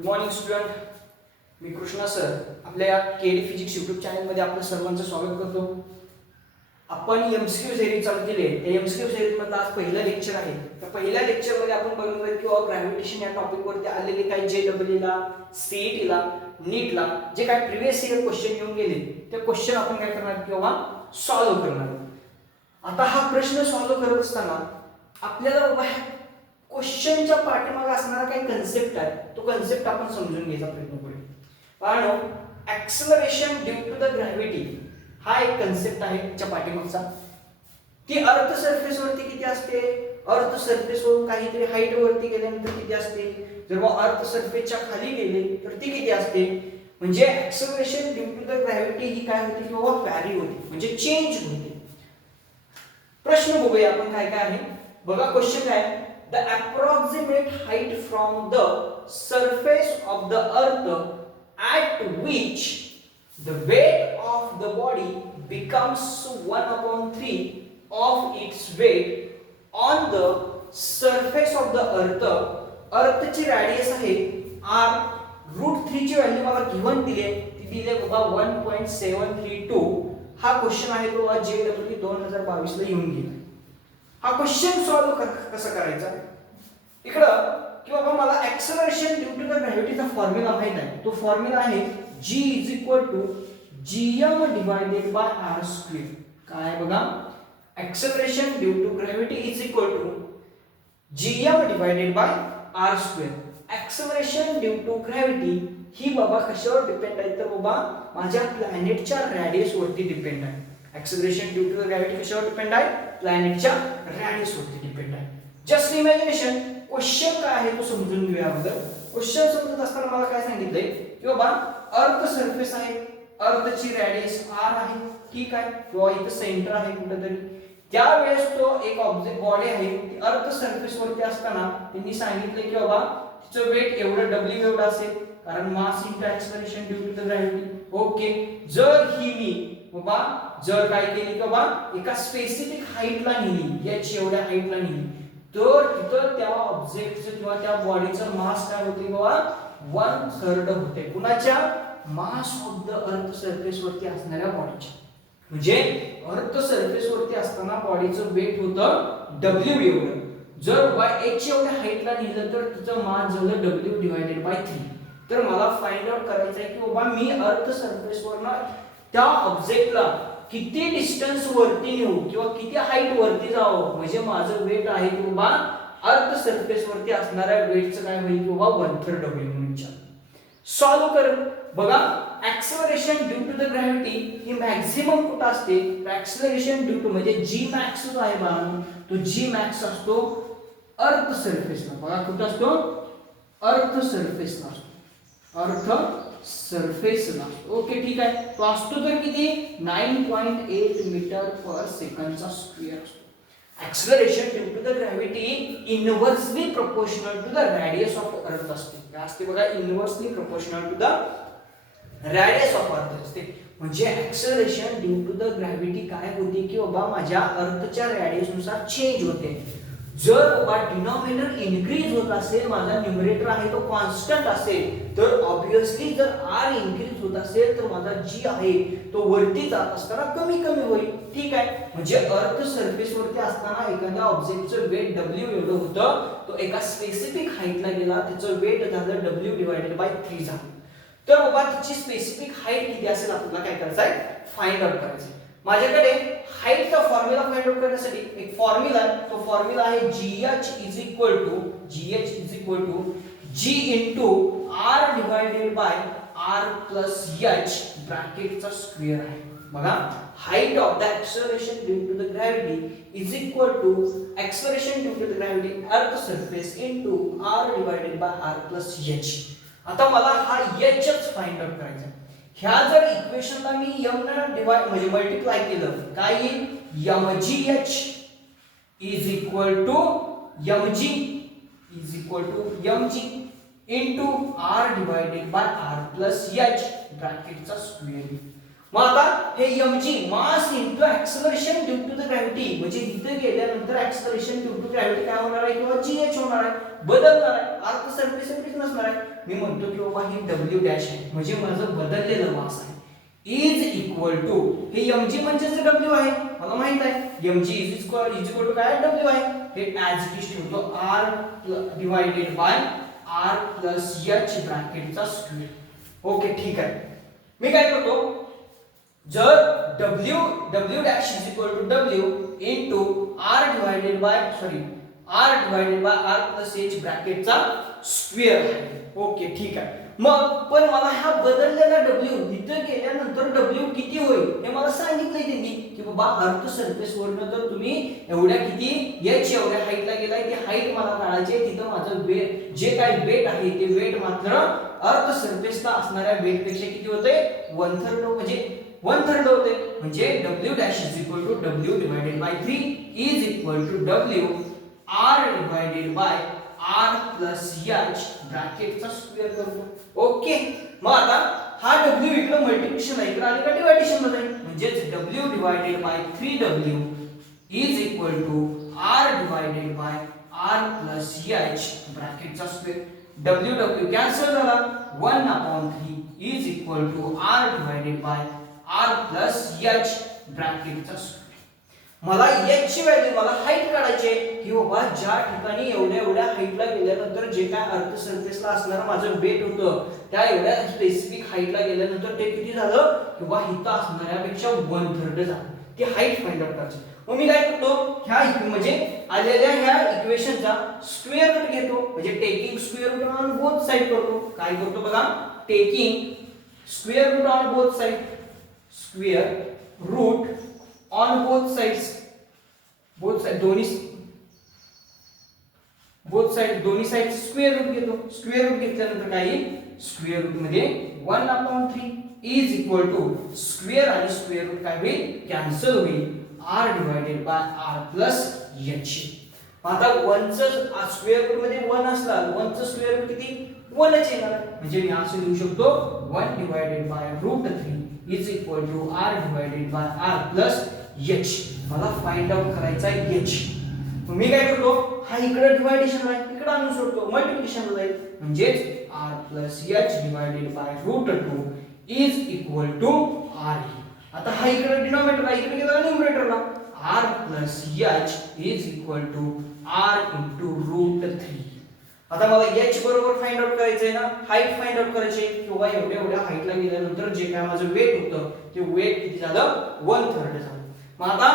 Good morning student. मी Krishna sir आपल्या या केडी फिजिक्स यूट्यूब चॅनलमध्ये आपलं सर्वांचं स्वागत करतो. आपण एमसीक्यू सिरीज चालू केली आहे. त्या एमसीक्यू सिरीजमधलं आज पहिलं लेक्चर आहे. तर पहिल्या लेक्चरमध्ये आपण बघणार की ग्रॅव्हिटेशन या टॉपिकवरती आलेले काही JEEला, CETला, नीटला जे काही प्रिव्हियस इयर क्वेश्चन येऊन गेले ते क्वेश्चन आपण काय करणार किंवा सॉल्व्ह करणार. आता हा प्रश्न सॉल्व्ह करत असताना आपल्याला बाबा क्वेश्चनच्या पाठीमागे असणारा काही कन्सेप्ट आहे, तो कन्सेप्ट आपण समजून घ्यायचा प्रयत्न करूया. कारण acceleration due to the gravity हा एक कन्सेप्ट आहे त्याच्या पाठीमागचा. की अर्थ सरफेस वरती किती असते, अर्थ सरफेस वरून काहीतरी हाईट वरती गेल्यानंतर किती असते, जर अर्थ सरफेसच्या खाली गेले तर ती किती असते. म्हणजे acceleration due to the gravity ही काय होते किंवा व्हॅरी होते, म्हणजे चेंज होते. प्रश्न बघूया आपण काय काय आहे. बघा क्वेश्चन काय, the approximate height from the surface of the earth at which the weight of the body becomes 1/3 of its weight on the surface of the earth. अर्थची रॅडियस आहे r, √3 ची व्हॅल्यू मला गिव्हन दिली आहे, ती दिली आहे बघा 1.732. हा क्वेश्चन आहे तो JEE 2022 ला येऊन गेला. हा क्वेश्चन सॉल्व्ह कसं करायचा इकडं की बाबा मला ऍक्सलरेशन ड्यू टू द ग्रॅव्हिटीचा फॉर्म्युला माहित आहे. तो फॉर्म्युला आहे G = gm divided by r square. काय बघा, acceleration due to gravity = gm divided by r square. Acceleration due to gravity ही बाबा कशावर डिपेंड आहे तर बाबा माझ्या प्लॅनेटच्या रॅडियस वरती डिपेंड आहे. Acceleration due to the gravity कशावर डिपेंड आहे, प्लॅनेटच्या रॅडियस वरती डिपेंड आहे. जस्ट इमॅजिनेशन क्वेश्चन काय आहे तो समजून घेऊया अगोदर. क्वेश्चन समजत असताना मला काय सांगितलंय की बाबा अर्थ सरफेस आहे, अर्थची रॅडियस r आहे, ठीक आहे, किंवा इथं सेंटर आहे कुठेतरी. त्यावेळेस तो एक ऑब्जेक्ट बॉडी आहे ती अर्थ सरफेस वरती असताना त्यांनी सांगितले की बाबा तिचं वेट एवढं w एवढं असेल, कारण mass into acceleration due to the gravity. Okay, जर ही मी बाबा जर काय केली की बाबा एका स्पेसिफिक हाईटला नेली, h एवढ्या हाईटला नेली, तर तिथं त्या ऑब्जेक्टचं किंवा त्या बॉडीचं मास काय होते बाबा 1/3 होते. कुणाच्या, mass of the earth surface वरती असणाऱ्या बॉडीच्या. म्हणजे अर्थ सरफेस वरती असताना बॉडीचं वेट होतं w एवढं. जर h एवढ्या हाईटला नेलं तर तिचं मास झालं w/3. तर मला फाइंड आउट करायचं आहे की बाबा मी अर्थ सरफेस वरनं त्या ऑब्जेक्टला किती डिस्टन्स वरती नेऊ किंवा किती हाईट वरती जावं, म्हणजे माझं वेट आहे की बाबा अर्थ सरफेस वरती असणाऱ्या वेटचं काय होईल की बाबा 1/3 w म्हणून विचार. सॉल्व्ह कर. बघा acceleration due to the gravity ही मॅक्झिमम कुठं असते, ऍक्सलरेशन ड्यू टू म्हणजे G max जो आहे बाळांनो, तो G max असतो अर्थ सरफेसला. बघा कुठं असतो, अर्थ सरफेसला असतो, अर्थ सरफेसला. ओके, ठीक आहे. तो असतो तर किती, 9.8 मीटर पर सेकंडचा स्क्वेअर असतो. Acceleration due to the gravity inversely proportional to the radius of earth असते. काय असते बघा, inversely proportional to the radius of earth असते. म्हणजे acceleration due to the gravity काय होते की बाबा माझ्या अर्थच्या रॅडियस नुसार चेंज होते. जर बाबा डिनॉमिनेटर इन्क्रीज होत असेल, माझा न्यूमरेटर आहे तो कॉन्स्टंट असेल, तर ऑब्विसली जर r इन्क्रीज होत असेल तर माझा g आहे तो वरती जात असताना कमी कमी होईल. ठीक आहे, म्हणजे अर्थ सरफेस वरती असताना एखाद्या ऑब्जेक्टचं वेट w एवढं होतं, तो एका स्पेसिफिक हाईटला गेला, त्याचं वेट झालं w/3 झालं. तर बाबा तिची स्पेसिफिक हाईट किती असेल आपल्याला काय करायचं आहे, फाइंड आउट करायचं आहे. माझ्याकडे हाईटचा फॉर्म्युला फाइंड आउट करण्यासाठी एक फॉर्म्युला आहे. तो फॉर्म्युला आहे GH G into R divided by R plus H ब्रॅकेटचा स्क्वेअर आहे. बघा, height of the acceleration due to the gravity is equal to acceleration due to the gravity earth surface into R divided by R plus H. आता मला हा Hच find out करायचा आहे. ह्या जर इक्वेशनला मी m ने डिवाइड म्हणजे मल्टिप्लाय केलं, काय येईल, mgh is equal to mg into r divided by r plus h ब्रॅकेटचा स्क्वेअर. मग आता हे mg mass into acceleration due to the gravity, म्हणजे इथे गेल्यानंतर ऍक्सलरेशन ड्यू टू ग्रॅव्हिटी काय होणार आहे किंवा gh होणार आहे, बदलणार आहे, अर्थ सरफेस नसणार आहे. मी म्हणतो की बाबा ही w डॅश आहे, म्हणजे माझं बदललेलं मास आहे, इज इक्वल टू हे mg म्हणजेच w आहे, मला माहित आहे mg इज इक्वल टू काय w आहे, हे ऍज इट इज ठेवतो r divided by r plus h ब्रॅकेटचा स्क्वेअर. ओके ठीक आहे. मी काय करतो, जर w dash is equal to w into r divided by r plus h ब्रॅकेटचा स्क्वेअर आहे. ओके ठीक आहे. मग पण मला हा बदललेला w इथे गेल्यानंतर w किती होईल हे मला सांगितलंय त्यांनी की बाबा अर्थ सरफेस वरनं तर तुम्ही एवढ्या किती h एवढ्या हाईटला गेलाय, ती हाईट मला काढायची आहे. तिथं माझं वेट जे काही वेट आहे ते वेट मात्र अर्थ सरफेसला असणाऱ्या वेट पेक्षा किती होते, 1/3 म्हणजे 1/3 होते. म्हणजे w dash is equal to w divided by 3 is equal to w r divided by r plus h ब्रॅकेटचा स्क्वेअर करतो. ओके. मग आता हा w इकडे मल्टिप्लिकेशन आहे, इकडे आले का डिव्हायडेशन मध्ये, म्हणजेच w divided by 3w is equal to r divided by r plus h ब्रॅकेटचा स्क्वेअर. w कॅन्सल झाला, 1/3 is equal to r divided by r plus h ब्रॅकेटचा स्क्वेअर. मला h ची व्हॅल्यू, मला हाईट काढायची आहे की बाबा ज्या ठिकाणी एवढ्या हाईटला गेल्यानंतर जे काय अर्थ सरफेसला असणारं माझं वेट होतं त्या एवढ्या स्पेसिफिक हाईटला गेल्यानंतर ते किती झालं किंवा इथं असणाऱ्यापेक्षा 1/3 झालं. ती हाईट फाइंड आउट करायची. मग मी काय करतो, ह्या म्हणजे आलेल्या ह्या इक्वेशनचा स्क्वेअर रूट घेतो, म्हणजे taking square root on both side करतो. काय करतो बघा, taking square root on both side, square root on both sides, दोन्ही साइड स्क्वेअर रूट घेतो. स्क्वेअर रूट घेतल्यानंतर काय येईल, स्क्वेअर रूट मध्ये 1/3 इज इक्वल टू स्क्वेअर आणि स्क्वेअर रूट काय होईल, कॅन्सल होईल, r divided by r plus h. आता 1 चा स्क्वेअर रूट मध्ये 1 असला, 1 चा स्क्वेअर रूट किती, 1 च येणार. म्हणजे मी असं लिहू शकतो 1 divided by √3 is equal to r divided by r plus h. मला फाइंड आउट करायचा आहे h. मी काय करतो, हा इकडे डिवायडेशन आहे, इकडे आणून सोडतो, मल्टिप्लिकेशन जाईल, म्हणजे r plus h divided by √2 is equal to r. आता हा इकडे डिनॉमिनेटर आहे, इकडे गेला न्यूमरेटरला, r plus h is equal to r into √3. आता मला h बरोबर फाइंड आउट करायचं आहे ना, हाईट फाइंड आउट करायची आहे किंवा एवढ्या हाईटला गेल्यानंतर जे काय माझं वेट होतं ते वेट किती झालं, 1/3 झालं. मग आता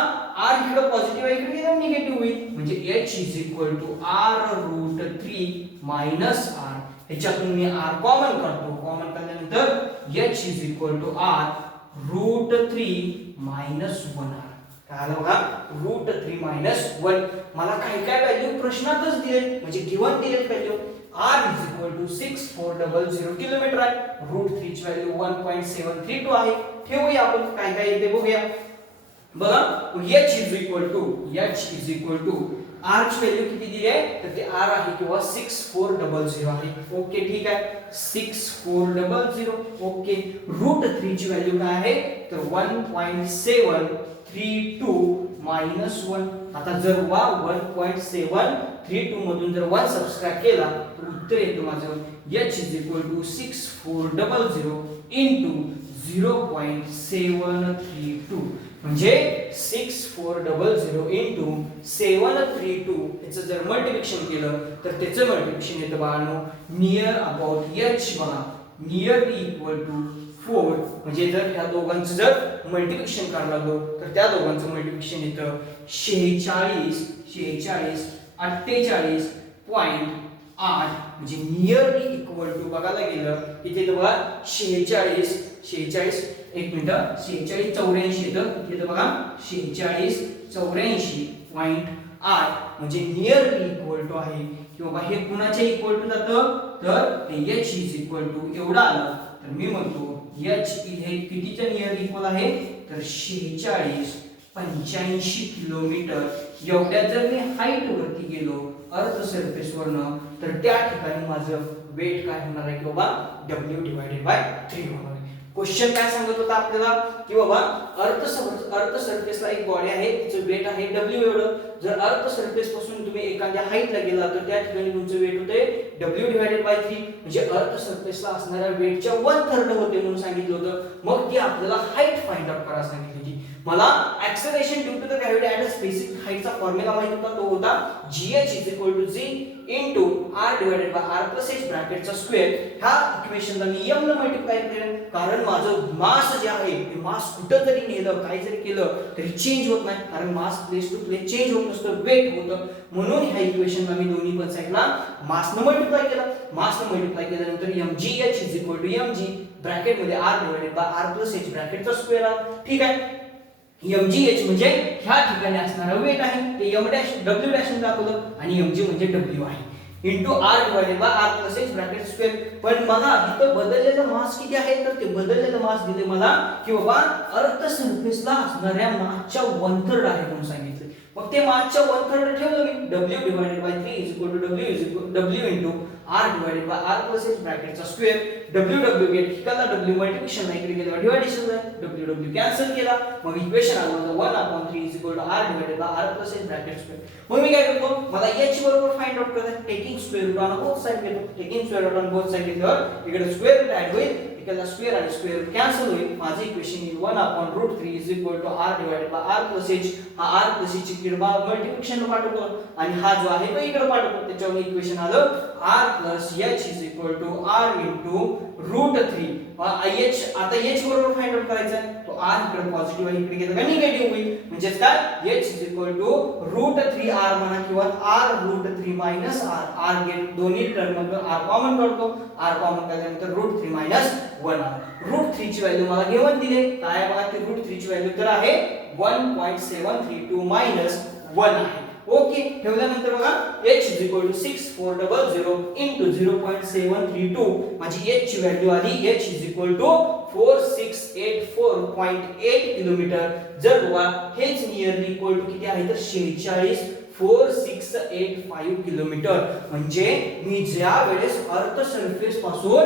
r इकडे पॉझिटिव्ह आहे, इकडे गेलं निगेटिव्ह होईल, म्हणजे h is equal to r√3 minus r. ह्याच्यातून मी r कॉमन काढतो, कॉमन काढल्यानंतर h is equal to r√3 minus 1r. काय आलं बघा, √3 मायनस 1. मला काय व्हॅल्यू प्रश्नातच दिले, म्हणजे गिवन दिले value. r is equal to 6400 kilometre आहे, √3 ची व्हॅल्यू 1.732 आहे. ठेवूया आपण काय येते बघूया. बघा h is equal to r ची व्हॅल्यू किती दिली आहे, तर ते r आहे किंवा 6400 आहे. ओके ठीक आहे, 6400. ओके. √3 ची व्हॅल्यू काय आहे, तर 1.732 मायनस 1. आता जर 1.732 मधून जर 1 सबट्रॅक्ट केला तर उत्तर येतं माझं h is equal to 6400 into 0.732. म्हणजे 6400 इंटू 732 याचं जर मल्टिप्लिकेशन केलं तर त्याचं मल्टिप्लिकेशन येतं बाळांनो नियर अबाउट h बघा, नियरली इक्वल टू 4. म्हणजे जर ह्या दोघांचं जर मल्टिप्लिकेशन करायला लागलो तर त्या दोघांचं मल्टिप्लिकेशन येतं 46 48.8. म्हणजे नियरली इक्वल टू बघायला गेलं इथे तर बघा 46 एक मिनिट 46 84 येतं, इथे बघा 46 84.8 म्हणजे नियरली इक्वल टू आहे किंवा हे कुणाच्या इक्वल टू जातं, तर h इज इक्वल टू एवढा आलं तर मी म्हणतो h हे कितीच्या नियर इक्वल आहे, तर 45 किलोमीटर. एवढ्या जर मी हाईट वरती गेलो अर्थ सरफेस वरनं तर त्या ठिकाणी माझं वेट काय होणार आहे की बाबा w डिवाइडेड बाय 3 होणार आहे. क्वेश्चन काय सांगत होता आपल्याला की बाबा अर्थ सरफेसला एक बॉडी आहे, तिचं वेट आहे W एवढं. जर अर्थ सरफेस पासून तुम्ही एखाद्या हाईटला गेला तर त्या ठिकाणी तुमचं वेट होते W/3, म्हणजे अर्थ सरफेसला असणाऱ्या वेटच्या 1/3 होते म्हणून सांगितलं होतं. मग ती आपल्याला हाईट फाइंड आउट करायला सांगितली होती. मला acceleration due to the gravity at a specific हाईटचा फॉर्म्युला माहित होता, तो होता gh = g * r/r+h ब्रॅकेटचा स्क्वेअर. ह्या इक्वेशनला मी m ने मल्टिप्लाय केलं, कारण माझं मास जे आहे ते मास कुठं जरी नेलं काय जरी केलं तरी चेंज होत नाही, कारण मास प्लेस टू प्लेस चेंज होत नसतं, वेट होतं. म्हणून ह्या इक्वेशनला मी दोन्ही पण साइडला मास ने मल्टिप्लाय केलं. मास ने मल्टिप्लाय केल्यानंतर mgh = mg ब्रॅकेटमध्ये r/r+h ब्रॅकेटचा स्क्वेअर आला. ठीक आहे. mgh म्हणजे ह्या ठिकाणी असणारा वेट आहे, ते w डॅश दाखवलं, आणि mg म्हणजे w आहे इंटू r/r+h ब्रॅकेट स्क्वेअर. पण मला इथं बदललेलं मास किती आहे, तर ते बदललेलं मास दिले मला की बाबा अर्थ सरफेसला असणाऱ्या मासच्या 1/3 आहे म्हणून सांगितलं. मग ते मासच्या 1/3 ठेवलं मी, w/3 = w इंटू r/r+h ब्रॅकेटचा स्क्वेअर. w गेट ठिकाणला w मल्टिप्लिकेशन नाही, इकडे गेला डिव्हायडेशन झालं, w कॅन्सल केला. मग इक्वेशन आलं 1/3 = r/r+h ब्रॅकेट स्क्वेअर. मग मी काय करतो, मला h बरोबर फाइंड आउट करायचं, taking square root on both side घेतो. Taking square root on both side घेतल्यावर इकडे स्क्वेअर रूट ऍड होईल, इकडला स्क्वेअर आणि स्क्वेअर रूट कॅन्सल होईल. माझे इक्वेशन येईल 1/√3 = r/r+h. हा r+h इकडे मल्टिप्लिकेशन पाठवतो आणि हा जो आहे तो इकडे पाठवतो. त्याच्यावर इक्वेशन आलं r+h = r √3. h आता h बरोबर फाइंड आउट करायचा आहे, तो r इकडे पॉझिटिव्ह आहे, इकडे गेला का निगेटिव्ह होईल. म्हणजे काय h = √3r म्हणा किंवा r√3 - r. r गेट दोन्ही टर्म मधून r कॉमन काढतो, r कॉमन काढल्यानंतर √3 - 1r. √3 ची व्हॅल्यू मला गिवन दिले, काय बघा ते √3 ची व्हॅल्यू तर आहे 1.732 - 1 आहे. ओके, ठेवल्यानंतर बघा h = 6400 * 0.732. माझी h ची व्हॅल्यू आली, h = 4684.8 किलोमीटर. जर बघा हेच नियरली इक्वल टू किती आहे तर 464685 किलोमीटर. म्हणजे मी ज्या वेळेस अर्थ सरफेस पासून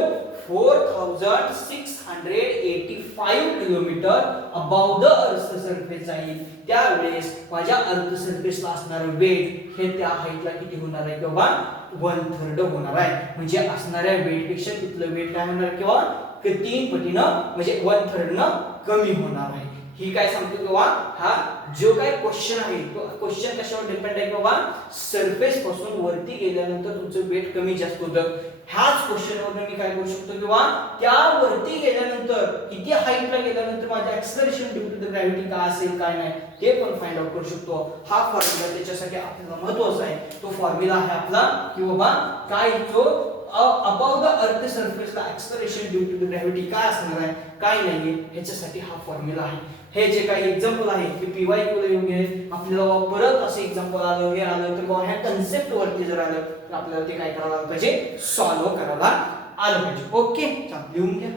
4685 kilometre above the earth surface जाईल, त्यावेळेस माझ्या अर्थ सरफेसला असणारं वेट हे त्या हाईटला किती होणार आहे किंवा 1/3 होणार आहे. म्हणजे असणाऱ्या वेट पेक्षा तिथलं वेट काय होणार किंवा 3 पटीनं म्हणजे 1/3 कमी होणार आहे. ही काय सांगतो किंवा हा जो काय क्वेश्चन आहे तो क्वेश्चन कशावर डिपेंड आहे किंवा सरफेस पासून वरती गेल्यानंतर तुमचं वेट कमी जास्त होतं. ह्याच क्वेश्चनवर मी काय करू शकतो किंवा त्या वरती गेल्यानंतर किती हाईटला गेल्यानंतर माझं acceleration due to the gravity काय असेल काय नाही ते पण फाइंड आउट करू शकतो. हा फॉर्म्युला त्याच्यासाठी आपल्याला महत्त्वाचा आहे. तो फॉर्म्युला आहे आपला की बाबा काय तो अबाव द अर्थ सरफेसला acceleration due to the gravity काय असणार आहे काय नाहीये ह्याच्यासाठी हा फॉर्म्युला आहे. हे जे काही एक्झाम्पल आहे ते PYQ ला येऊन गेले, आपल्याला परत असे एक्झाम्पल आलं हे आलं तर ह्या कन्सेप्ट वरती जर आलं तर आपल्याला ते काय करायला पाहिजे, सॉल्व्ह करायला आलं पाहिजे. ओके, चला लिहून घ्या.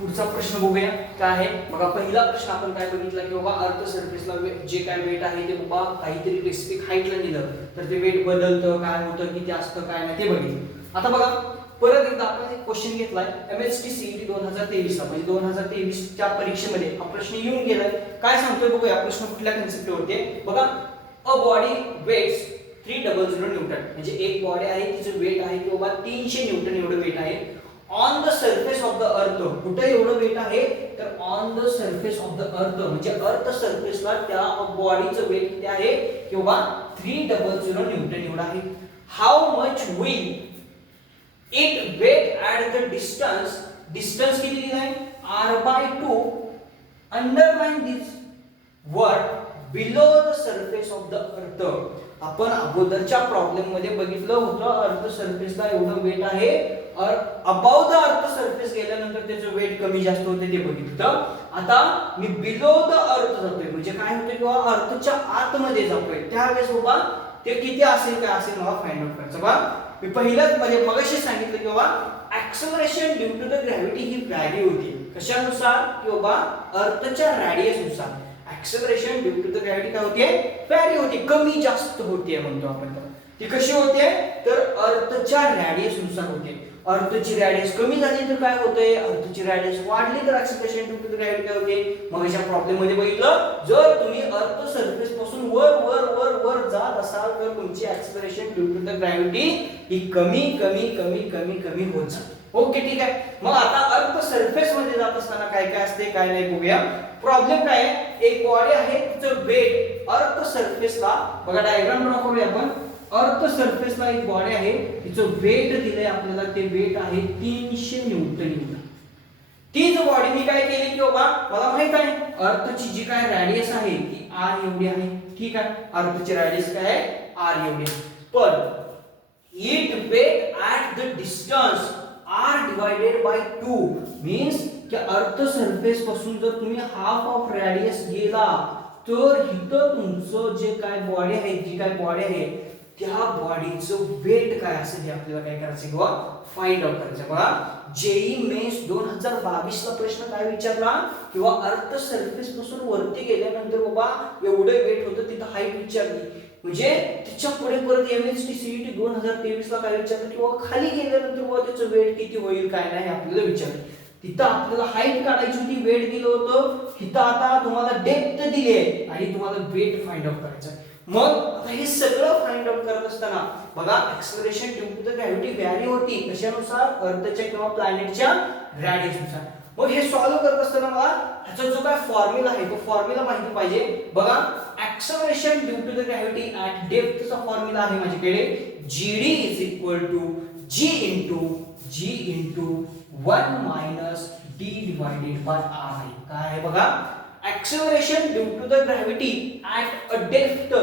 पुढचा प्रश्न बघूया काय आहे. बघा पहिला प्रश्न आपण काय बघितला की बाबा अर्थ सरफेसला जे काय वेट आहे ते बाबा काहीतरी स्पेसिफिक हाईटला नेलं तर ते वेट बदलतं काय होतं किती असतं काय नाही ते बघितलं. आता बघा परत एकदा आपण एक क्वेश्चन घेतलाय MHT CET 2023 ला, म्हणजे 2023 च्या परीक्षेमध्ये हा प्रश्न येऊन गेलाय. काय सांगतोय बघूया प्रश्न कुठल्या कन्सेप्टवरती आहे. बघा अ बॉडी वेट्स 300 न्यूटन, म्हणजे एक बॉडी आहे तिचं वेट आहे की बाबा 300 न्यूटन एवढं वेट आहे on the surface of the अर्थ. कुठे एवढं वेट आहे तर on the surface of the अर्थ, म्हणजे अर्थ सरफेसला त्या बॉडीचं वेट किती आहे की बाबा 300 न्यूटन एवढं आहे. How much will it weigh at the distance किती दिलं आहे r/2 underline this word below the surface of the earth. आपण अगोदरच्या प्रॉब्लेम मध्ये बघितलं होतं अर्थ सरफेसला एवढं वेट आहे, अबाव द अर्थ सरफेस गेल्यानंतर त्याचं वेट कमी जास्त होते ते बघितलं. आता मी बिलो द अर्थ जातोय म्हणजे काय होतं किंवा अर्थच्या आतमध्ये जातोय त्यावेळेस बाबा ते किती असेल काय असेल मला फाइंड आउट करायचं. बघा मी पहिल्याच म्हणजे मगाशी सांगितलं की बाबा acceleration due to the gravity ही व्हॅल्यू होती कशानुसार की बाबा अर्थच्या रेडियस नुसार. Acceleration due to the gravity काय होते व्हॅरी होती, कमी जास्त होते म्हणतो आपण. ती कशी होते तर अर्थच्या रॅडियस नुसार होते. अर्थची रॅडियस कमी झाली तर काय होतंय, अर्थची रॅडियस वाढली तर acceleration due to the gravity काय होते. मग अशा प्रॉब्लेम मध्ये बघितलं जर तुम्ही अर्थ सरफेस पासून वर वर वर वर जात असाल तर तुमची acceleration due to the gravity ही कमी कमी कमी कमी कमी होत जाते. ओके ठीक आहे. मग आता अर्थ सरफेस मध्ये जात असताना काय काय असते काय नाही बघूया. प्रॉब्लेम काय आहे, एक बॉडी आहे तिचं वेट अर्थ सरफेसला बघा डायग्राम ड्रॉ करूया आपण. अर्थ सरफेसला एक बॉडी आहे तिचं वेट दिलंय आपल्याला, ते वेट आहे 300 न्यूटन एवढं. तीच बॉडी मी काय केली की बाबा मला माहित आहे अर्थची जी काय रॅडियस आहे ती r एवढी आहे. ठीक आहे, अर्थची रॅडियस काय आहे r एवढी आहे. पण it weigh at the distance r divided by 2 means की अर्थ सरफेस पासून जर तुम्ही हाफ ऑफ रॅडियस गेला तर इथं तुमचं जे काय बॉडी आहे जी काय बॉडी आहे त्या बॉडीचं वेट काय असेल हे आपल्याला काय करायचं किंवा फाइंड आउट करायचं. बघा जेई मेन्स 2022 ला प्रश्न काय विचारला किंवा अर्थ सरफेस पासून वरती गेल्यानंतर बाबा एवढं वेट होतं तिथं हाईट विचारली. म्हणजे त्याच्या पुढे परत एमएसटी सीईटी 2023 ला काय विचारलं किंवा खाली गेल्यानंतर बाबा त्याचं वेट किती होईल काय नाही आपल्याला विचारलं. तिथं आपल्याला हाईट काढायची होती, वेट दिलं होतं. तिथं आता तुम्हाला डेप्थ दिली आहे आणि तुम्हाला वेट फाइंड आउट करायचं. मग आता हे सगळं फाइंड आउट करत असताना बघा acceleration due to the gravity vary होती कशानुसार अर्थच्या किंवा प्लॅनेटच्या रॅडियसनुसार. मग हे सॉल्व्ह करत असताना मला ह्याचा जो काय फॉर्म्युला आहे तो फॉर्म्युला माहिती पाहिजे. बघा acceleration due to the gravity at डेप्थचा फॉर्म्युला आहे माझ्याकडे GD is equal to G into 1 minus D divided by R आहे. काय आहे बघा acceleration due to the gravity at a depth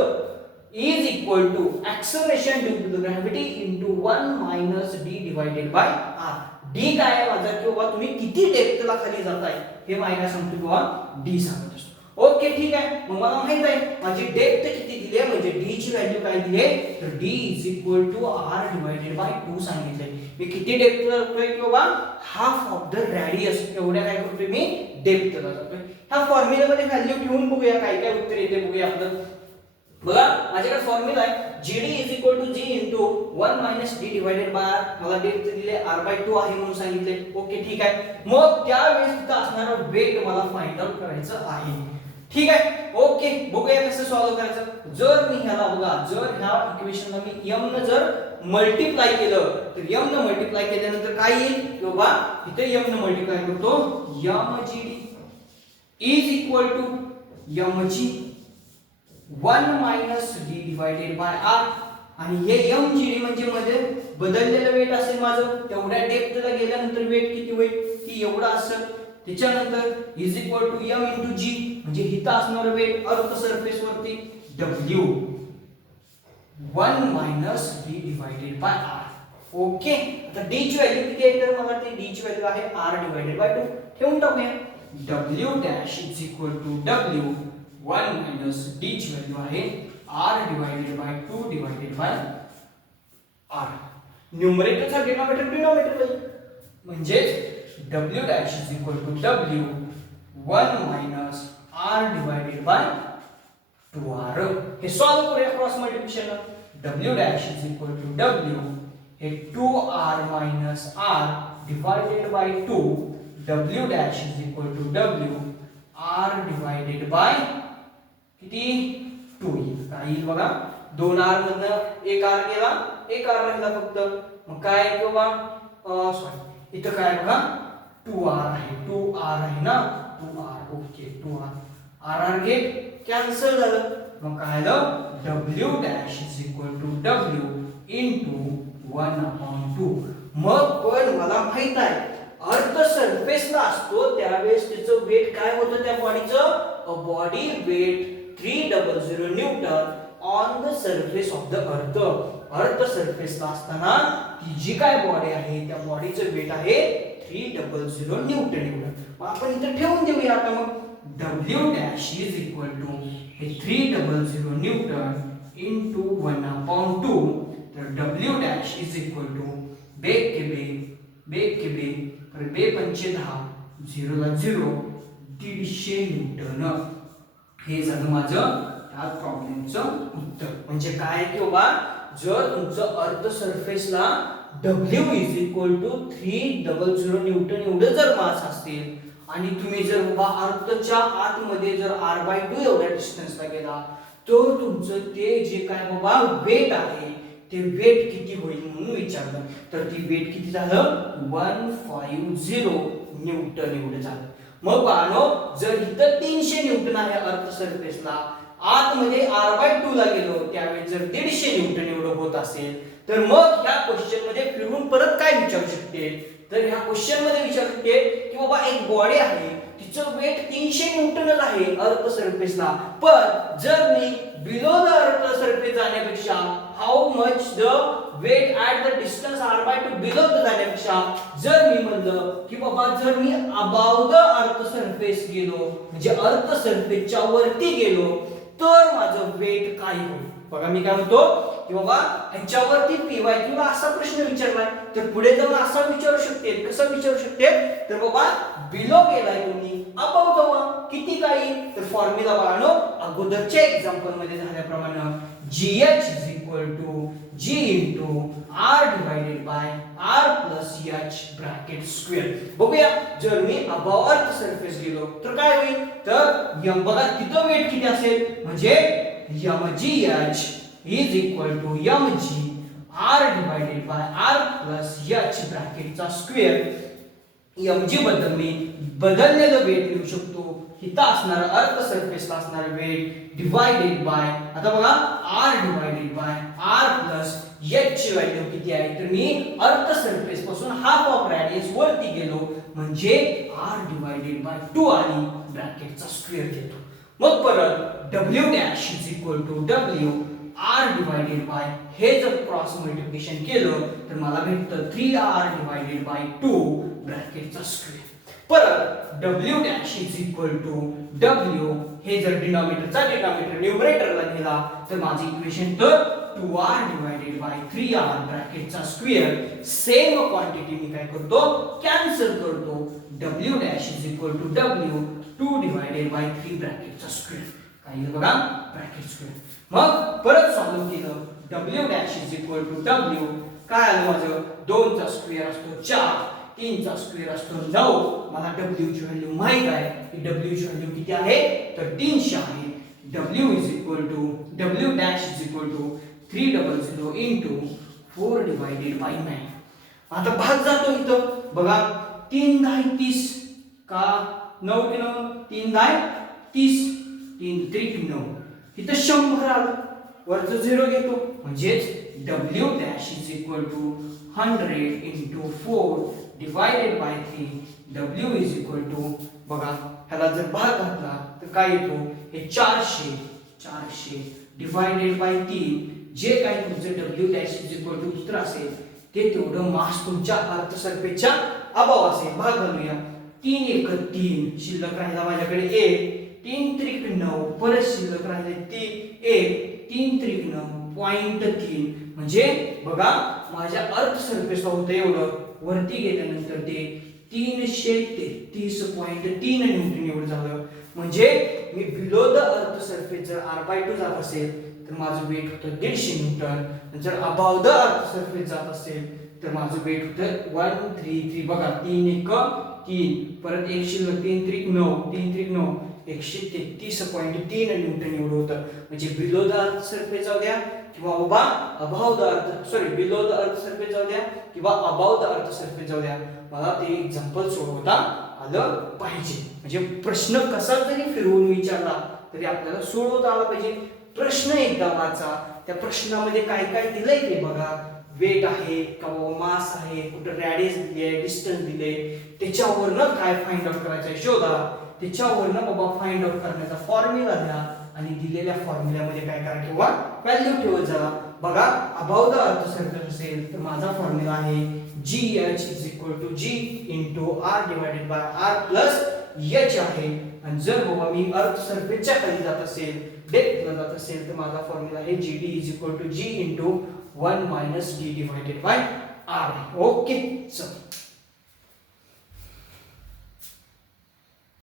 is equal to acceleration due to the gravity into 1 minus d divided by r. d काय आहे माझा की बाबा तुम्ही किती डेप्थला खाली जाताय हे मायनस सांगतो किंवा d सांगत असतो. ओके ठीक आहे. मग मला माहित आहे माझी डेप्थ किती दिली आहे म्हणजे d ची व्हॅल्यू काय दिली आहे तर d is equal to r divided by 2 सांगितलंय. मी किती डेप्थला जातोय की बाबा हाफ ऑफ द रेडियस एवढ्या काय करतोय मी डेप्थला जातोय. ह्या फॉर्म्युल्यामध्ये व्हॅल्यू ठेवून बघूया काय काय उत्तर येते बघूया आपलं. बघा माझ्याकडे फॉर्म्युला आहे GD is equal to G into 1 minus D divided by R. मला डेप्थ दिले r/2 आहे म्हणून सांगितले. ओके ठीक आहे. मग त्यावेळेस तिथं असणारा वेट मला फाइंड आउट करायचं आहे. ठीक आहे. ओके बघूया कसं सॉल्व्ह करायचं. जर मी ह्याला बघा जर ह्या इक्वेशनला मी m न जर मल्टिप्लाय केलं तर m न मल्टिप्लाय केल्यानंतर काय येईल की बाबा इथे m न मल्टिप्लाय करतो mgd is equal to mg 1 minus d divided by r. आणि हे mgd म्हणजे मध्ये बदललेलं वेट असेल माझं तेवढ्या डेप्थला गेल्यानंतर वेट किती होईल की एवढा असेल. त्याच्यानंतर is equal to m into g म्हणजे इथं असणारं वेट अर्थ सरफेस वरती w 1 minus d divided by r. Okay आता d ची व्हॅल्यू किती आहे तर मला ते d ची व्हॅल्यू आहे r डिवाइडेड बाय 2 ठेवून टाकूया. w dash is equal to w 1 minus d ची व्हॅल्यू आहे r divided by 2 divided by r. न्यूमरेटरचा डिनॉमिनेटर होईल म्हणजे w dash is equal to w 1 minus r divided bye 2r. हे solve करूया cross multiplication. w dash is equal to w हे 2r minus r divided by 2 w dash is equal to w r divided by किती 2 येईल. काय येईल बघा 2r मधनं एक r गेला एक r राहिला फक्त. मग काय की बाबा सॉरी इथं काय बघा 2r आहे 2r आहे ना 2r. Okay 2r r get cancel झालं. मग काय आलं w dash is equal to w into 1/2. मग पण मला माहित आहे अर्थ सरफेसला असतो त्यावेळेस त्याचं वेट काय होतं त्या बॉडीचं a body weight 300 newton on the surface of the earth. Earth सरफेसला असताना ती जी काय बॉडी आहे त्या बॉडीचं वेट आहे 300 न्यूटन एवढं. मग आपण इथे ठेवून देऊया आता मग w dash is equal to 300 newton into 1/2. तर w dash is equal to बेक के बे पर बे पंचे 10 0 ला 0 150 न्यूटन. हे झालं माझं त्या प्रॉब्लेमचं उत्तर. म्हणजे काय की बाबा जर तुमचं अर्थ सरफेसला W is equal to 300 newton एवढं जर मास असेल आणि तुम्ही जर बाबा अर्थच्या आतमध्ये जर r/2 एवढ्या डिस्टन्सला गेला तर तुमचं ते जे काय बाबा वेट आहे ते वेट किती होईल म्हणून विचारलं. तर ती वेट किती झालं 150 न्यूटन एवढं झालं. मग पाहनो जर इथं 300 न्यूटन आहे अर्थ सरफेसला आतमध्ये r/2 ला गेलो त्यावेळी जर 150 न्यूटन एवढं होत असेल तर मग ह्या क्वेश्चन मध्ये फिरून परत काय विचारू शकते. तर ह्या क्वेश्चन मध्ये विचारू शकते की बाबा एक बॉडी आहे तिचं वेट 300 न्यूटनच आहे अर्थ सरफेसला पण जर मी बिलो द अर्थ सरफेस जाण्यापेक्षा how much the weight at the distance r/2 below the जाण्यापेक्षा जर मी म्हणलं की बाबा जर मी अबाव द अर्थ सरफेस गेलो म्हणजे अर्थ सरफेसच्या वरती गेलो तर माझं वेट काय होईल. बघा मी काय म्हणतो की बाबा ह्याच्यावरती PYQ असा प्रश्न विचारलाय तर पुढे जाऊन असा विचारू शकते. कसं विचारू शकते तर बाबा बिलो गेलाय तुम्ही अबाव जावा किती काय तर फॉर्म्युला पाहणं अगोदरच्या एक्झाम्पल मध्ये झाल्याप्रमाणे GH is equal to G into R divided by R plus H bracket square. बघूया जर मी अबाव अर्थ सरफेस गेलो तर काय होईल तर m बघा तिथं वेट किती असेल म्हणजे mgh is equal to mg R divided by R plus H bracket चा स्क्वेअर. mg बद्दल मी बदललेलं वेट लिहू शकतो इथं असणार अर्थ सरफेसला असणार वेट डिवाइडेड बाय आता बघा r divided by r plus h ची व्हॅल्यू किती आहे तर मी अर्थ सरफेस पासून हाफ ऑफ रेडियस वरती गेलो म्हणजे r डिवाइडेड बाय 2 आणि ब्रॅकेटचा स्क्वेअर घेतो. मग परत w dash is equal to w r divided by हे जर क्रॉस मल्टिप्लिकेशन केलं तर मला भेटतं 3r डिवाइडेड बाय 2 ब्रॅकेटचा स्क्वेअर. परत w dash is equal to w हे जर डिनॉमिनेटर न्यूमरेटरला नेला तर माझे इक्वेशन तर 2r डिवाइडेड बाय 3r ब्रॅकेटचा स्क्वेअर. सेम क्वांटिटी मी काय करतो कॅन्सल करतो w dash is equal to w 2 divided by 3 ब्रॅकेटचा स्क्वेअर काय येईल बघा ब्रॅकेट स्क्वेअर. मग परत सॉल्व्ह केलं w dash is equal to w काय आलं माझं 2 चा स्क्वेअर असतो 4 3 चा स्क्वेअर असतो 9 मला w ची व्हॅल्यू माहित आहे की w ची व्हॅल्यू किती आहे तर 300 आहे. w is equal to w dash is equal to 300 into 4 divided by 9. आता भाग जातो इथं बघा 3 10 30 का 9 के 9 3 10 30 3 3 9 इथं 100 आलं वरचं 0 घेतो म्हणजेच w dash is equal to 100 into 4 divided by 3 w is equal to बघा ह्याला जर भाग घातला तर काय येतो हे 400 डिवाइडेड बाय 3 जे काही तुमचं w dash is equal to उत्तर असेल ते तेवढं मास तुमच्या अर्थ सरफेसच्या अबाव असेल. भाग घालूया 3 1 3 शिल्लक राहिला माझ्याकडे 1 3 त्रिक 9 परत शिल्लक राहिले 1 3 त्रिक 9.3 म्हणजे बघा माझ्या अर्थ सरफेसला होतं एवढं वरती गेल्यानंतर ते 333.3 न्यूटन एवढं झालं. म्हणजे मी बिलो द अर्थ सरफेस जर r/2 जात असेल तर माझं वेट होतं 150 न्यूटन. जर अबाव द अर्थ सरफेस जात असेल तर माझं वेट होतं 133 बघा 3 1 3 परत 1 शिल्लक 3 त्रिक 9 3 त्रिक 9 133.3 न्यूटन एवढं होतं. म्हणजे बिलो द अर्थ सरफेस जाऊ द्या किंवा बाबा अबाव द अर्थ बिलो द अर्थ सरफेस जाऊ द्या किंवा अबाव द अर्थ सरफेस जाऊ द्या मला ते एक्झाम्पल सोडवता आलं पाहिजे. म्हणजे प्रश्न कसा जरी फिरवून विचारला तरी आपल्याला सोडवता आला पाहिजे. प्रश्न एकदा वाचा त्या प्रश्नामध्ये काय काय दिलंय ते बघा वेट आहे का मास आहे कुठं रॅडियस दिली आहे डिस्टन्स दिले त्याच्यावरनं काय फाइंड आउट करायचं आहे शोधा. त्याच्यावरनं बाबा फाइंड आउट करण्याचा फॉर्म्युला द्या आणि दिलेल्या फॉर्म्युल्यामध्ये काय करा किंवा व्हॅल्यू ठेवत जा. बघा अबाव द अर्थ सरफेस असेल तर माझा फॉर्म्युला आहे GH is equal to G into R divided by R plus H आहे. आणि जर बाबा मी अर्थ सरफेसच्या खाली जात असेल डेप्थला जात असेल तर माझा फॉर्म्युला आहे GD is equal to G into 1 minus D divided by R. Okay चल